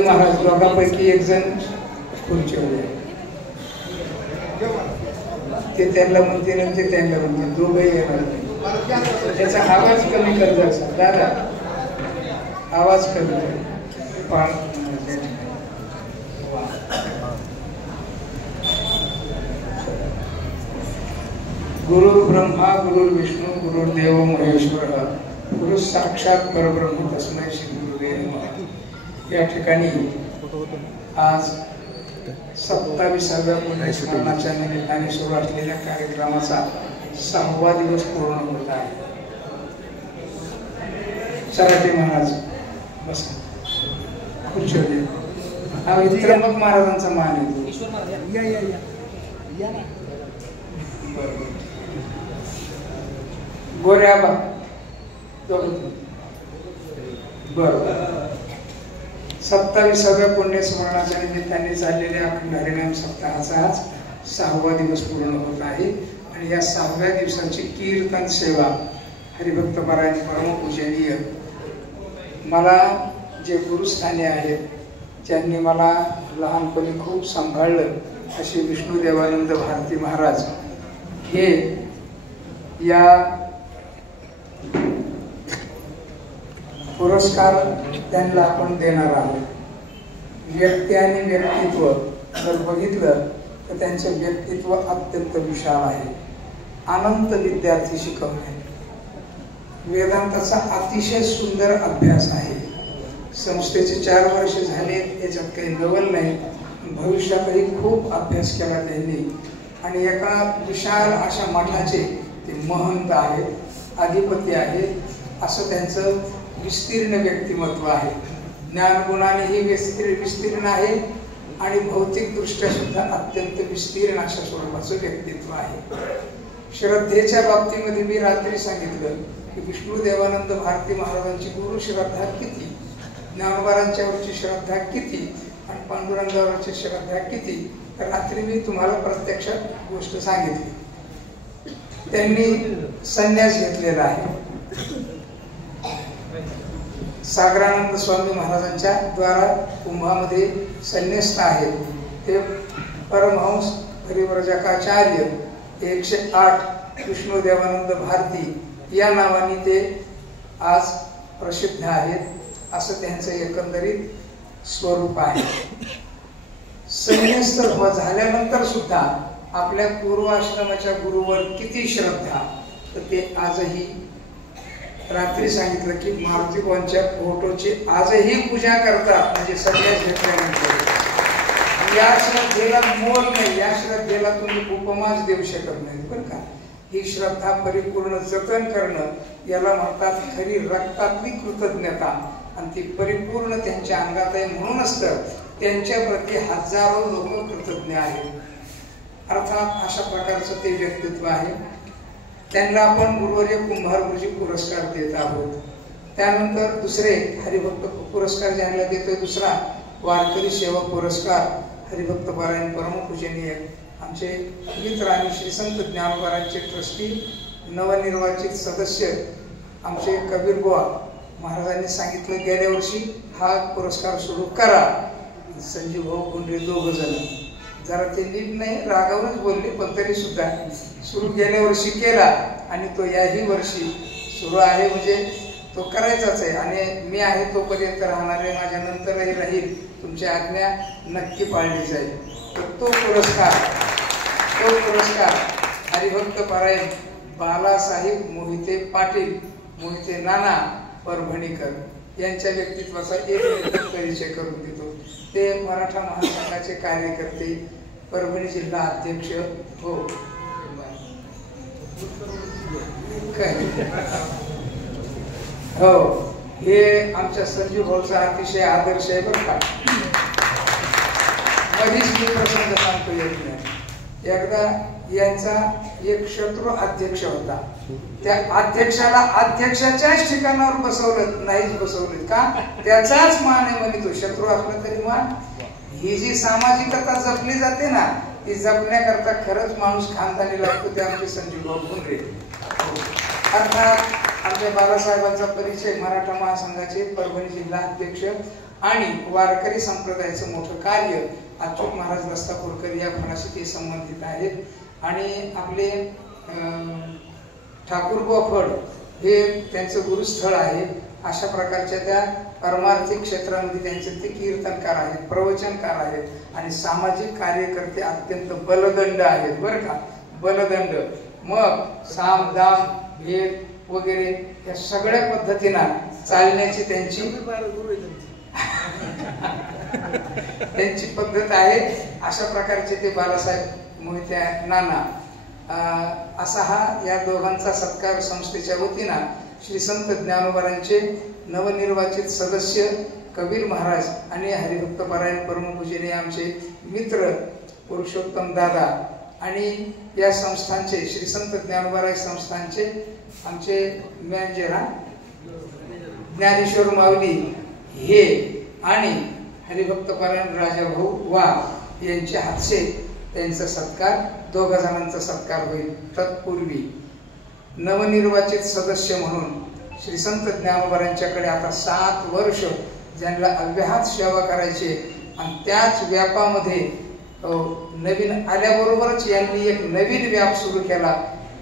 महाराज दोघांपैकी एक जण खुर्चीवर ते त्यांना म्हणते ना ते त्यांना म्हणते दोघंही येणार नाही. त्याचा आवाज कमी कर जा दादा, आवाज कमी कर. गुरु ब्रह्मा गुरु विष्णू गुरुर्देव महेश्वर गुरु साक्षात परब्रह्म तस्मै श्री गुरुदेव नमः. या ठिकाणी आज 27व्या पुण्यस्मरणाच्या निमित्ताने सुरू असलेल्या कार्यक्रमाचा 6वा दिवस पूर्ण होत आहे. सराटे महाराज बस खुर्चीवर. हा विक्रमक महाराजांचा मान आहे. गोऱ्या बा बरोबर. 27व्या पुण्यस्मरणाच्या निमित्ताने चाललेल्या अखंड हरिनाम सप्ताहाचा आज 6वा दिवस पूर्ण होत आहे. आणि या 6व्या दिवसाची कीर्तन सेवा हरिभक्त परायण परमपूजनीय मला जे गुरुस्थानी आहेत, ज्यांनी मला लहानपणी खूप सांभाळलं असे विष्णू देवानंद भारती महाराज हे या पुरस्कार त्यांना आपण देणार आहोत. व्यक्ती आणि व्यक्तित्व जर बघितलं तर त्यांचं व्यक्तित्व अत्यंत विशाल आहे. अनंत विद्यार्थी शिकवणे, वेदांताचा अतिशय सुंदर अभ्यास आहे. संस्थेचे 4 वर्ष झाले, त्याच्यात काही नवल नाही. भविष्यातही खूप अभ्यास केला त्यांनी. आणि एका विशाल अशा मठाचे ते महंत आहेत, अधिपती आहेत. असं त्यांचं विस्तीर्ण व्यक्तिमत्व आहे. ज्ञानगुणानेही विस्तीर्ण आहे आणि भौतिक दृष्ट्या सुद्धा अत्यंत विस्तीर्ण अशा स्वरूपाचं व्यक्तित्व आहे. श्रद्धेच्या बाबतीमध्ये मी रात्री सांगितलं की विष्णू देवानंद भारती महाराजांची गुरु श्रद्धा किती, ज्ञानोबारांच्यावरची श्रद्धा किती आणि पांडुरंगावरची श्रद्धा किती. तर रात्री मी तुम्हाला प्रत्यक्षात गोष्ट सांगितली. त्यांनी संन्यास घेतलेला आहे. सागरानंद स्वामी महाराजांच्या द्वारा कुंभामध्ये संन्यस्त आहेत. ते परमहंस हरिव्रजकाचार्य 108 विष्णू देवानंद भारती या नावाने ते आज प्रसिद्ध आहेत. असं त्यांचं एकंदरीत स्वरूप आहे. संन्यस्त झाल्यानंतर सुद्धा आपल्या पूर्वाश्रमाच्या गुरुवर किती श्रद्धा. तर ते आजही रात्री सांगितलं की मारुती बुवांच्या फोटोची आजही पूजा करतात. म्हणजे संन्यास घेतल्यानंतर या श्रद्धेला मोल नाही. या श्रद्धेला तुम्ही उपमाच देऊ शकत नाही बरं का. ही श्रद्धा परिपूर्ण जतन करणं याला म्हणतात खरी रक्तातली कृतज्ञता. आणि ती परिपूर्ण त्यांच्या अंगात आहे. म्हणूनच तर त्यांच्या प्रती हजारो लोक कृतज्ञ आहेत. अर्थात अशा प्रकारचं ते व्यक्तित्व आहे. त्यांना आपण गुरुवर्य कुंभार गुरुजी पुरस्कार देत आहोत. त्यानंतर दुसरे हरिभक्त पुरस्कार ज्यांना देतोय, दुसरा वारकरी सेवा पुरस्कार हरिभक्त पारायण परमपूजनीय आमचे मित्र आणि श्री संत ज्ञानोबारांचे ट्रस्टी नवनिर्वाचित सदस्य आमचे कबीर बुवा महाराजांनी सांगितलं गेल्या वर्षी हा पुरस्कार सुरू करा. संजीव भाऊ गुंडे 2 जण जरा ते नीट नाही रागावरच बोलले, पण तरी सुद्धा सुरू गेल्या वर्षी केला आणि तो याही वर्षी सुरू आहे. म्हणजे तो करायचाच आहे आणि मी आहे तोपर्यंत राहणार आहे. माझ्या नंतरही राहील. तुमची आज्ञा नक्की पाळली जाईल. तर तो पुरस्कार हरिभक्त पारायण बालासाहेब मोहिते पाटील, मोहिते नाना परभणीकर यांच्या व्यक्तित्वाचा एक परिचय करून देतो. ते मराठा महासंघाचे कार्यकर्ते, परभणी जिल्हा अध्यक्ष. हो हो, हे आमच्या संजीव भाऊचा अतिशय आदर्श आहे बरं का. मधीच मी प्रसंग सांगतो. एकदा यांचा एक शत्रू अध्यक्ष होता. त्या अध्यक्षाला अध्यक्षाच्याच ठिकाणावर बसवलं, नाहीच बसवलं का त्याचाच मान आहे म्हणे. तो शत्रू असला तरी मान. ही जी सामाजिकता जपली जाते ना, ती जपण्याकरता खरंच माणूस खानदानी लागतो. ते आमचे संजीव भाऊ गुंडे. अर्थात आमच्या बालासाहेबांचा परिचय मराठा महासंघाचे परभणी जिल्हा अध्यक्ष आणि वारकरी संप्रदायाचं मोठं कार्य अच्युत महाराज दस्तापूरकर या फणाशी ते संबंधित आहेत। आणि आपले ठाकूरबुवा फड हे त्यांचं गुरुस्थळ आहे। अशा प्रकारच्या त्या परमार्थिक क्षेत्रामध्ये त्यांचे ते कीर्तनकार आहेत, प्रवचनकार आहेत आणि सामाजिक कार्यकर्ते अत्यंत बलदंड आहेत बरं का, बलदंड। मग साम दाम भेद वगैरे या सगळ्या पद्धतीनं चालण्याची त्यांची त्यांची पद्धत आहे। अशा प्रकारचे ते बाळासाहेब मोहिते नाना। असा हा या दोघांचा सत्कार संस्थेच्या वतीनं श्री संत ज्ञानोबारांचे नवनिर्वाचित सदस्य कबीर महाराज आणि हरिभक्त पारायण परमपूजनीय आमचे मित्र पुरुषोत्तम दादा आणि या संस्थांचे श्री संत ज्ञानोबा संस्थांचे आमचे मॅनेजर ज्ञानेश्वर माऊली हे आणि हरिभक्त पारायण राजाभाऊ वाघ यांच्या हातचे त्यांचा सत्कार, दोघा जणांचा सत्कार होईल। तत्पूर्वी नवनिर्वाचित सदस्य म्हणून श्री संत ज्ञानोबारांच्याकडे आता 7 वर्ष ज्यांना अव्याहत सेवा करायची आणि त्याच व्यापामध्ये नवीन आल्याबरोबरच यांनी एक नवीन व्याप सुरू केला,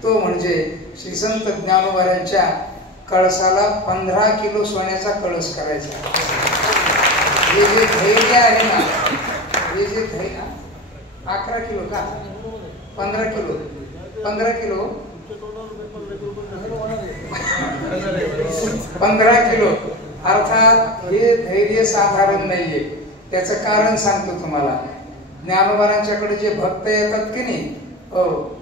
तो म्हणजे श्री संत ज्ञानोबारांच्या कळसाला 15 किलो सोन्याचा कळस करायचा। हे जे धैर्य आहे ना, हे जे धैर्य 11 किलो का 15 किलो 15 किलो 15 किलो अर्थात हे धैर्य साधारण नाहीये। त्याचं कारण सांगतो तुम्हाला। ज्ञानोबारांच्याकडे जे भक्त येतात की नाही,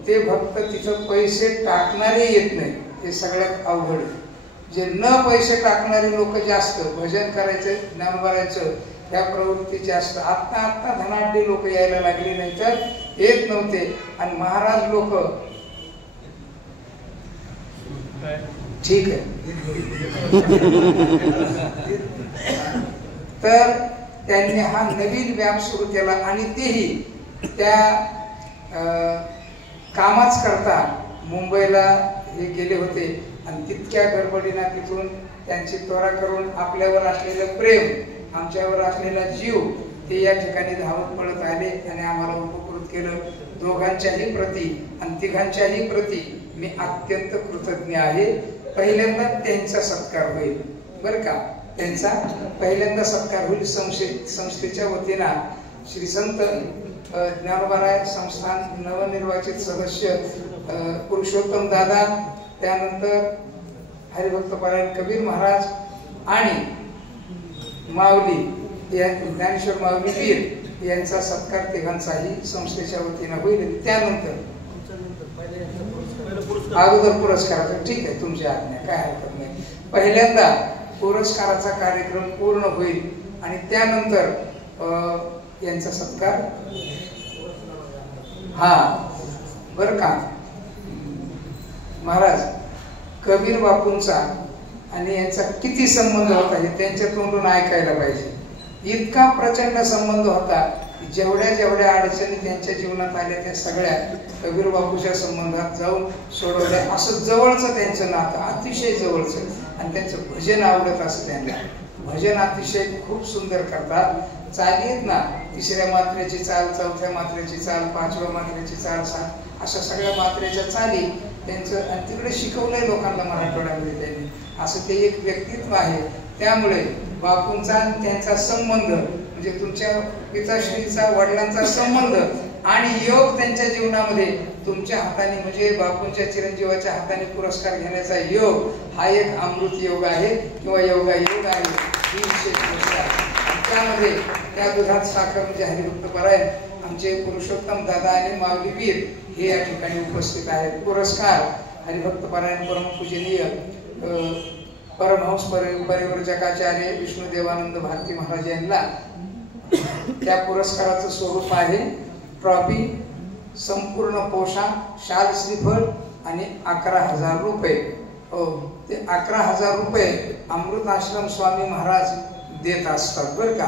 ते भक्त तिथं पैसे टाकणारे येत नाही, हे सगळ्यात अवघड। जे न पैसे टाकणारे लोक जास्त भजन करायचं ज्ञानोबारांचं या प्रवृत्तीचे असतं। आता धनाढ्य लोक यायला लागले, नाही तर येत नव्हते। आणि महाराज लोक ठीक आहे तर त्यांनी हा नवीन व्याप सुरू केला आणि तेही त्या कामाच करता मुंबईला हे गेले होते आणि तितक्या गडबडीना तिथून त्यांची त्वरा करून आपल्यावर असलेलं प्रेम, आमच्यावर असलेला जीव ते या ठिकाणी धावत पळत आले आणि आम्हाला उपकृत केलं। दोघांच्याही प्रती आणि तिघांच्याही प्रती मी अत्यंत कृतज्ञ आहे। पहिल्यांदा त्यांचा सत्कार होईल बरं का, त्यांचा पहिल्यांदा सत्कार होईल संस्थेच्या वतीनं। श्री संत ज्ञानोबा संस्थान नवनिर्वाचित सदस्य पुरुषोत्तम दादा, त्यानंतर हरिभक्त पारायण कबीर महाराज आणि माऊली ज्ञानेश्वर माऊली पीर यांचा सत्कार तिघांचाही संस्थेच्या वतीनं होईल। त्यानंतर अगोदर पुरस्काराचा, ठीक आहे तुमची आज्ञा, काय हरकत नाही। पहिल्यांदा पुरस्काराचा कार्यक्रम पूर्ण होईल आणि त्यानंतर यांचा सत्कार बर का। महाराज कबीर बापूंचा आणि यांचा किती संबंध होता हे त्यांच्या तोंडून ऐकायला पाहिजे। इतका प्रचंड संबंध होता, जेवढ्या अडचणी त्यांच्या जीवनात आल्या त्या सगळ्या कबीर बापूच्या संबंधात जाऊन सोडवल्या। असं जवळचं त्यांचं नातं, अतिशय जवळचं। आणि त्यांचं भजन आवडत असं त्यांना, भजन अतिशय खूप सुंदर करतात। चाली आहेत ना, 3ऱ्या मात्रेची चाल, 4थ्या मात्रेची चाल, 5व्या मात्रेची चाल, अशा सगळ्या मात्रेच्या चाली त्यांचं, आणि तिकडे शिकवलंय लोकांना मराठवाड्यामध्ये त्यांनी, असं ते एक व्यक्तित्व आहे। त्यामुळे बापूंचा आणि त्यांचा संबंध म्हणजे तुमच्या पिताश्रीचा वडिलांचा संबंध आणि योग त्यांच्या जीवनामध्ये तुमच्या हाताने म्हणजे बापूंच्या चिरंजीवाच्या हाताने पुरस्कार घेण्याचा योग हा एक अमृत योग आहे किंवा योगायोग आहे। ही विशेष गोष्ट आहे। त्यामध्ये त्या दुधात साखर म्हणजे हरिभक्त पारायण आमचे पुरुषोत्तम दादा आणि माऊली पीर हे या ठिकाणी उपस्थित आहेत। पुरस्कार हरिभक्त पारायण परमपूजनीय परमहंस परिव्रजकाचार्य विष्णुदेवानंद भारती महाराज यांना त्या पुरस्काराचं स्वरूप आहे ट्रॉफी, संपूर्ण पोशाख, शाल श्रीफळ आणि 11,000 रुपये। ते 11,000 रुपये अमृत आश्रम स्वामी महाराज देत असतात बरं का।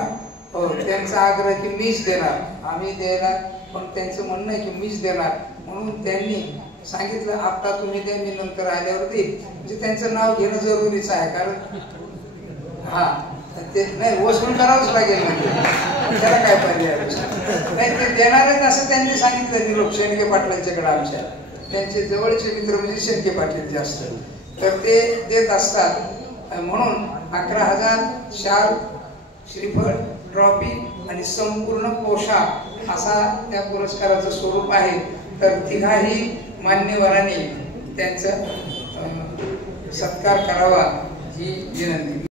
त्यांचा आग्रह की मीच देणार, आम्ही देणार, पण त्यांचं म्हणणं आहे की मीच देणार, म्हणून त्यांनी सांगितलं आता तुम्ही द्या, मी नंतर आल्यावर देईल। म्हणजे त्यांचं नाव घेणं जरुरीच आहे, कारण ते नाही वसूल करावंच लागेल म्हणजे त्याला काय पर्याय नाही. ते देणार आहेत असं त्यांनी सांगितलं निरोप शेंडके पाटलांच्याकडे आमच्या. त्यांचे जवळचे मित्र म्हणजे शेंडके पाटील जास्त, तर ते देत असतात. म्हणून 11,000 शाल, श्रीफळ, ट्रॉफी आणि संपूर्ण पोशाख असा त्या पुरस्काराचं स्वरूप आहे. तर तिघाही मान्यवरांनी त्यांचा सत्कार करावा ही विनंती.